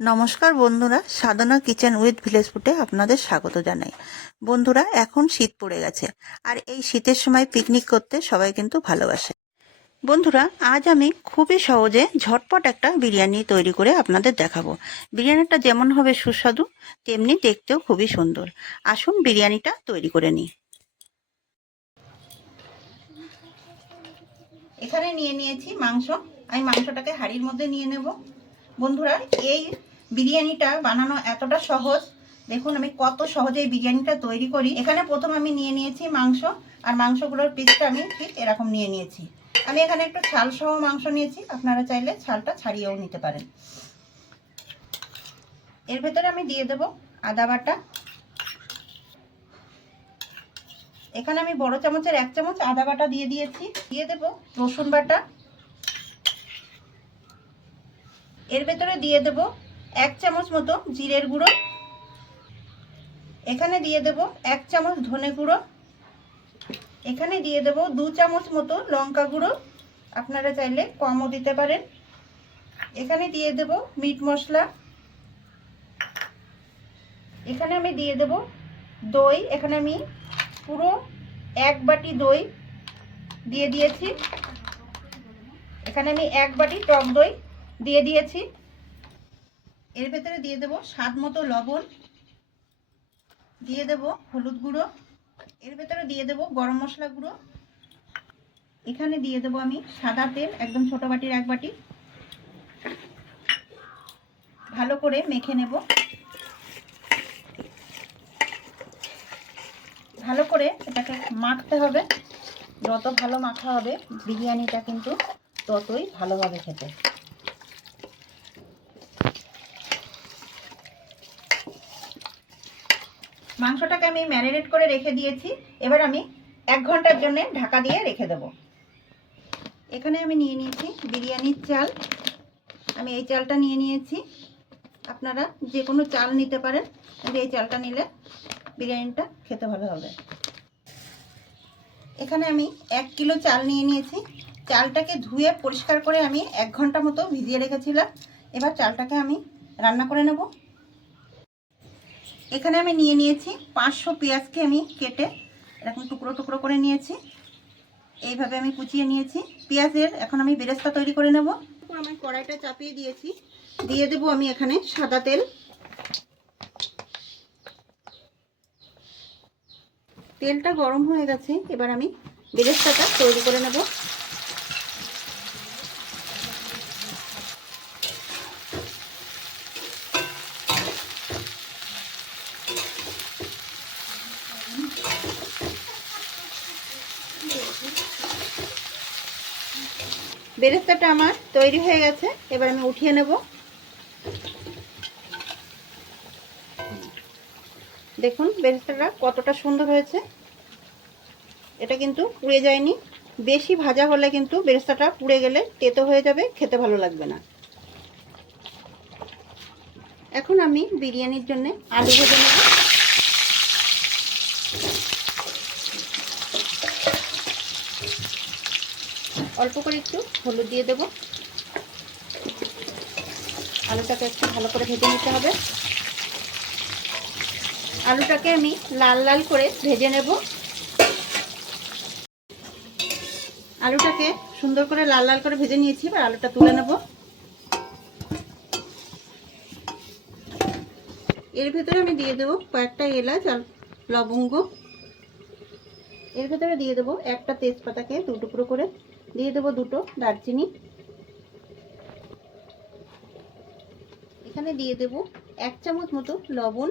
নমস্কার বন্ধুরা, সাধনা kitchen with village ফুডে আপনাদের স্বাগত জানাই। বন্ধুরা, এখন শীত পড়ে গেছে, আর এই শীতের সময় পিকনিক করতে সবাই কিন্তু ভালোবাসে। বন্ধুরা, আজ আমি খুবই সহজে ঝটপট একটা বিরিয়ানি তৈরি করে আপনাদের দেখাবো। বিরিয়ানিটা যেমন হবে সুস্বাদু, তেমনি দেখতেও খুবই সুন্দর। আসুন বিরিয়ানিটা তৈরি করে নিই। এখানে নিয়ে নিয়েছি মাংস। আমি মাংসটাকে হাঁড়ির মধ্যে নিয়ে নেব। বন্ধুরা, এই বিরিয়ানিটা বানানো এতটা সহজ, দেখুন আমি কত সহজে এই বিরিয়ানিটা তৈরি করি। এখানে প্রথম আমি নিয়ে নিয়েছি মাংস, আর মাংসগুলোর পিসটা আমি ঠিক এরকম নিয়ে নিয়েছি। আমি এখানে একটু ছাল সহ মাংস নিয়েছি, আপনারা চাইলে ছালটা ছাড়িয়েও নিতে পারেন। এর ভেতরে আমি দিয়ে দেব আদা বাটা। এখানে আমি বড় চামচের 1 চামচ আদা বাটা দিয়ে দিয়েছি। দিয়ে দেব রসুন বাটা। এর ভেতরে দিয়ে দেব 1 চামচ মতো জিরের গুঁড়ো। এখানে দিয়ে দেব 1 চামচ ধনে গুঁড়ো। এখানে দিয়ে দেব 2 চামচ মতো লঙ্কা গুঁড়ো, আপনারা চাইলে কমও দিতে পারেন। এখানে দিয়ে দেব মিট মশলা। এখানে আমি দিয়ে দেব দই। এখানে আমি পুরো 1 বাটি দই দিয়ে দিয়েছি। এখানে আমি 1 বাটি টক দই দিয়ে দিয়েছি। এর ভেতরে দিয়ে দেব স্বাদ মতো লবণ, দিয়ে দেব হলুদ গুঁড়ো, এর ভেতরে দিয়ে দেব গরম মশলা গুঁড়ো। এখানে দিয়ে দেব আমি সাদা তেল, একদম ছোট বাটির 1 বাটি। ভালো করে মেখে নেব। ভালো করে এটাকে মাখতে হবে। যত ভালো মাখা হবে বিরিয়ানিটা কিন্তু ততই ভালো হবে খেতে। মাংসটাকে আমি ম্যারিনেট করে রেখে দিয়েছি। এবার আমি 1 ঘন্টার জন্য ঢাকা দিয়ে রেখে দেব। এখানে আমি নিয়ে নিয়েছি বিরিয়ানির চাল। আমি এই চালটা নিয়ে নিয়েছি। আপনারা যে কোনো চাল নিতে পারেন, কিন্তু এই চালটা নিলে বিরিয়ানিটা খেতে ভালো হবে। এখানে আমি 1 কিলো চাল নিয়ে নিয়েছি। চালটাকে ধুয়ে পরিষ্কার করে আমি 1 ঘন্টা মতো ভিজিয়ে রেখেছিলাম। এবার চালটাকে আমি রান্না করে নেব। এখানে আমি নিয়ে নিয়েছি 500 পেঁয়াজকে আমি কেটে এরকম টুকরো টুকরো করে নিয়েছি। এইভাবে আমি কুচিয়ে নিয়েছি। পেঁয়াজের এখন আমি বেরেস্তা তৈরি করে নেব। আমি কড়াইটা চাপিয়ে দিয়েছি। দিয়ে দেব আমি এখানে সাদা তেল। তেলটা গরম হয়ে গেছে, এবার আমি বেরেস্তাটা তৈরি করে নেব। বেরেস্তাটা আমার তৈরি হয়ে গেছে, এবার আমি উঠিয়ে নেব। দেখুন বেরেস্তাটা কতটা সুন্দর হয়েছে। এটা কিন্তু পুড়ে যায়নি। বেশি ভাজা হলে কিন্তু বেরেস্তাটা পুড়ে গেলে তেতো হয়ে যাবে, খেতে ভালো লাগবে না। এখন আমি বিরিয়ানির জন্য আলু ভেজে নেব। অল্প করে একটু হলুদ দিয়ে দেব। আলুটাকে একটু ভালো করে ভেজে নিতে হবে। আলুটাকে আমি লাল লাল করে ভেজে নেব। আলুটাকে সুন্দর করে লাল লাল করে ভেজে নিয়েছি। এবার আলুটা তুলে নেব। এর ভেতরে আমি দিয়ে দেব কয়েকটা এলাচ আর লবঙ্গ। এর ভেতরে দিয়ে দেব একটা তেজপাতাকে 2 টুকরো করে, দিয়ে দেব 2টো দারচিনি। এখানে দিয়ে দেব 1 চামচ মতো লবণ।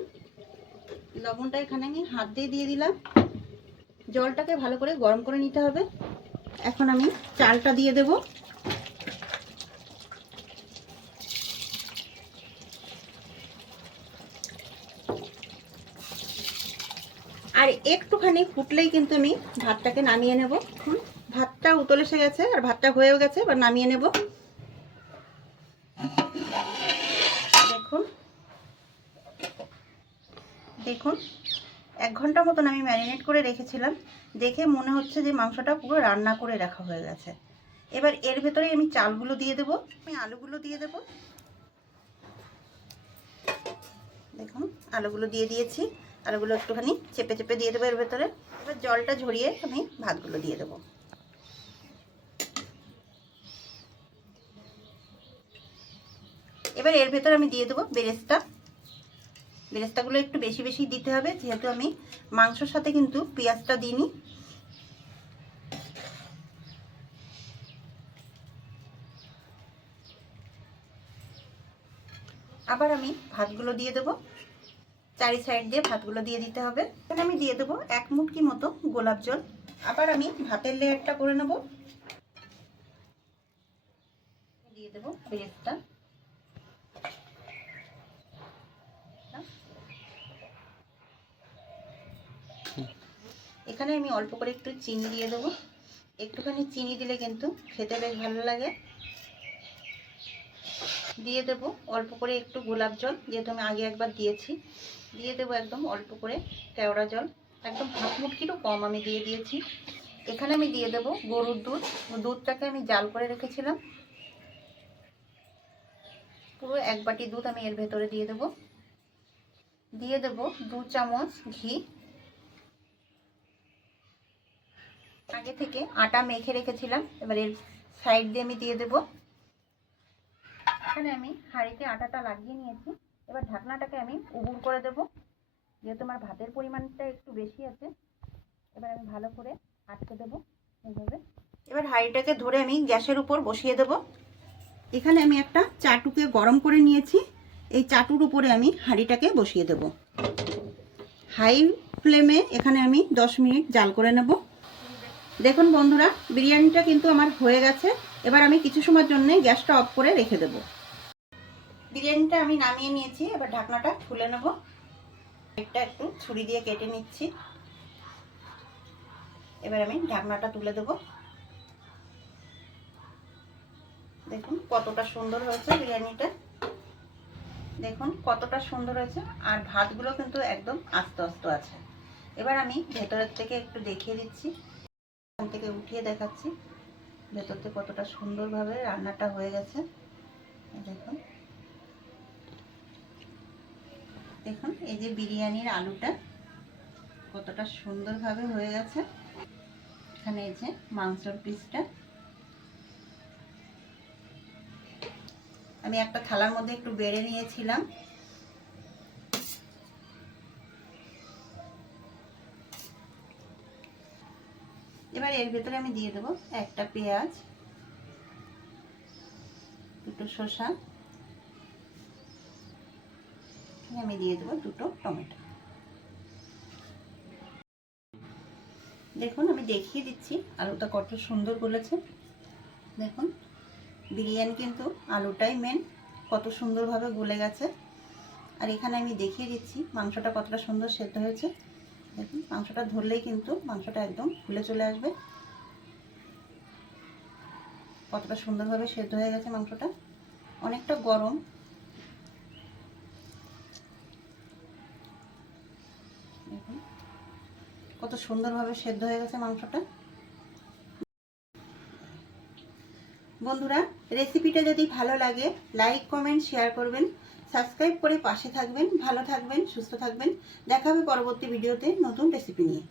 লবণটা এখানে আমি হাত দিয়ে দিলাম। জলটাকে ভালো করে গরম করে নিতে হবে। এখন আমি চালটা দিয়ে দেব। আর একটুখানি ফুটলেই কিন্তু আমি ভাতটাকে নামিয়ে নেব। এখন ভাতটা উতলে এসে গেছে আর ভাতটা হয়েও গেছে, এবার নামিয়ে নেব। দেখুন দেখুন 1 ঘন্টা মতন আমি ম্যারিনেট করে রেখেছিলাম। দেখে মনে হচ্ছে যে মাংসটা পুরো রান্না করে রাখা হয়ে গেছে। এবার এর ভেতরে আমি চালগুলো দিয়ে দেব। আমি আলুগুলো দিয়ে দেব। আলুগুলো দিয়ে দিয়েছি। আলুগুলো একটুখানি চেপে চেপে দিয়ে দেবো এর ভেতরে। এবার জলটা ঝরিয়ে আমি ভাতগুলো দিয়ে দেবো। এবার এর ভেতর আমি দিয়ে দেবো বেরেস্তা। বেরেস্তাগুলো একটু বেশি বেশি দিতে হবে, যেহেতু আমি মাংসর সাথে কিন্তু পেঁয়াজটা দিইনি। আবার আমি ভাতগুলো দিয়ে দেবো, চারি সাইড দিয়ে ভাতগুলো দিয়ে দিতে হবে। এখানে আমি দিয়ে দেবো 1 মুটকি মতো গোলাপ জল। আবার আমি ভাতের লেয়ারটা করে নেব। দিয়ে দেবো বেরেস্তা। এখানে আমি অল্প করে একটু চিনি দিয়ে দেবো। একটুখানি চিনি দিলে কিন্তু খেতে বেশ ভালো লাগে। দিয়ে দেবো অল্প করে একটু গোলাপ জল, যেহেতু আমি আগে একবার দিয়েছি। দিয়ে দেবো একদম অল্প করে কেওড়া জল, একদম হাফ মুটকিরও কম আমি দিয়ে দিয়েছি। এখানে আমি দিয়ে দেবো গরুর দুধ। দুধটাকে আমি জাল করে রেখেছিলাম, পুরো 1 বাটি দুধ আমি এর ভেতরে দিয়ে দেবো। দিয়ে দেবো 2 চামচ ঘি। আগে থেকে আটা মেখে রেখেছিলাম, এবার এর সাইড দিয়ে আমি দিয়ে দেবো। এখানে আমি হাঁড়িতে আটাটা লাগিয়ে নিয়েছি। এবার ঢাকনাটাকে আমি উবুড় করে দেবো, যেহেতু আমার ভাতের পরিমাণটা একটু বেশি আছে। এবার আমি ভালো করে আটকে দেবো এইভাবে। এবার হাঁড়িটাকে ধরে আমি গ্যাসের উপর বসিয়ে দেবো। এখানে আমি একটা চাটুকে গরম করে নিয়েছি, এই চাটুর উপরে আমি হাঁড়িটাকে বসিয়ে দেব। হাই ফ্লেমে এখানে আমি 10 মিনিট জাল করে নেব। দেখুন বন্ধুরা, বিরিয়ানিটা কিন্তু আমার হয়ে গেছে। এবার আমি কিছু সময়ের জন্য গ্যাসটা অফ করে রেখে দেব। বিরিয়ানিটা আমি নামিয়ে নিয়েছি, এবার ঢাকনাটা খুলে নেব। একটা একটু ছুরি দিয়ে কেটে নিচ্ছি। এবার আমি ঢাকনাটা তুলে দেব। দেখুন কতটা সুন্দর হয়েছে বিরিয়ানিটা, দেখুন কতটা সুন্দর হয়েছে। আর ভাতগুলো কিন্তু একদম আস্তে আস্তে আছে। এবার আমি ভেতরের থেকে একটু দেখিয়ে দিচ্ছি, এখান থেকে উঠিয়ে দেখাচ্ছি ভেতর থেকে কতটা সুন্দরভাবে রান্নাটা হয়ে গেছে। দেখুন দেখুন এই যে বিরিয়ানির আলুটা কতটা সুন্দরভাবে হয়ে গেছে। এখানে এই যে মাংসের পিসটা আমি একটা থালার মধ্যে একটু বেড়ে নিয়েছিলাম। এবার এর ভেতরে আমি দিয়ে দেবো একটা পেঁয়াজ, 2টো শসা, আমি দিয়ে দেবো 2টো টমেটো। দেখুন আমি দেখিয়ে দিচ্ছি আলুটা কত সুন্দর গলেছে। দেখুন বিরিয়ানি কিন্তু আলুটাই মেন, কত সুন্দরভাবে গলে গেছে। আর এখানে আমি দেখিয়ে দিচ্ছি মাংসটা কতটা সুন্দর সেদ্ধ হয়েছে। দেখুন মাংসটা ধরলেই কিন্তু মাংসটা একদম ফুলে চলে আসবে। কতটা সুন্দরভাবে সেদ্ধ হয়ে গেছে মাংসটা, অনেকটা গরম। দেখুন কত সুন্দরভাবে সেদ্ধ হয়ে গেছে মাংসটা। বন্ধুরা, রেসিপিটা যদি ভালো লাগে লাইক কমেন্ট শেয়ার করবেন, সাবস্ক্রাইব করে পাশে থাকবেন। ভালো থাকবেন, সুস্থ থাকবেন। দেখা হবে পরবর্তী ভিডিওতে নতুন রেসিপি নিয়ে।